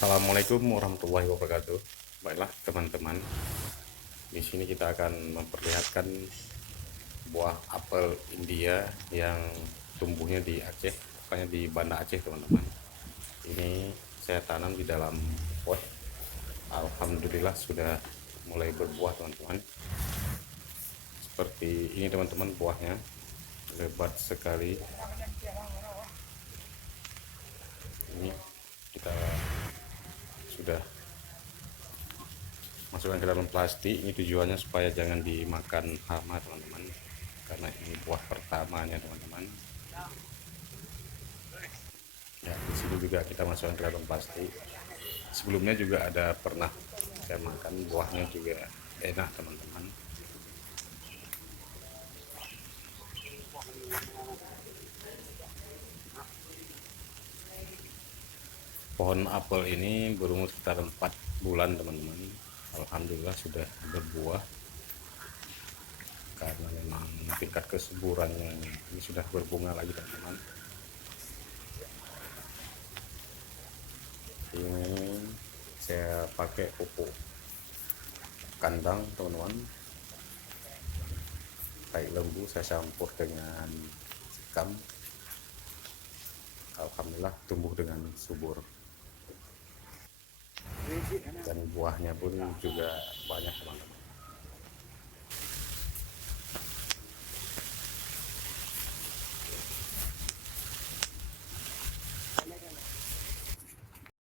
Assalamualaikum warahmatullahi wabarakatuh. Baiklah teman-teman, di sini kita akan memperlihatkan buah apel India yang tumbuhnya di Aceh, bukannya di Banda Aceh teman-teman. Ini saya tanam di dalam pot. Alhamdulillah sudah mulai berbuah teman-teman. Seperti ini teman-teman, buahnya lebat sekali. Ini kita sudah masukkan ke dalam plastik. Ini tujuannya supaya jangan dimakan hama teman-teman, karena ini buah pertamanya teman-teman. Ya, di sini juga kita masukkan ke dalam plastik. Sebelumnya juga ada pernah saya makan, buahnya juga enak teman-teman. Pohon apel ini berumur sekitar 4 bulan teman-teman. Alhamdulillah sudah berbuah, karena memang tingkat kesuburannya ini sudah berbunga lagi teman-teman. Ini saya pakai pupuk kandang teman-teman, tai lembu saya campur dengan sekam. Alhamdulillah tumbuh dengan subur, dan buahnya pun juga banyak teman-teman.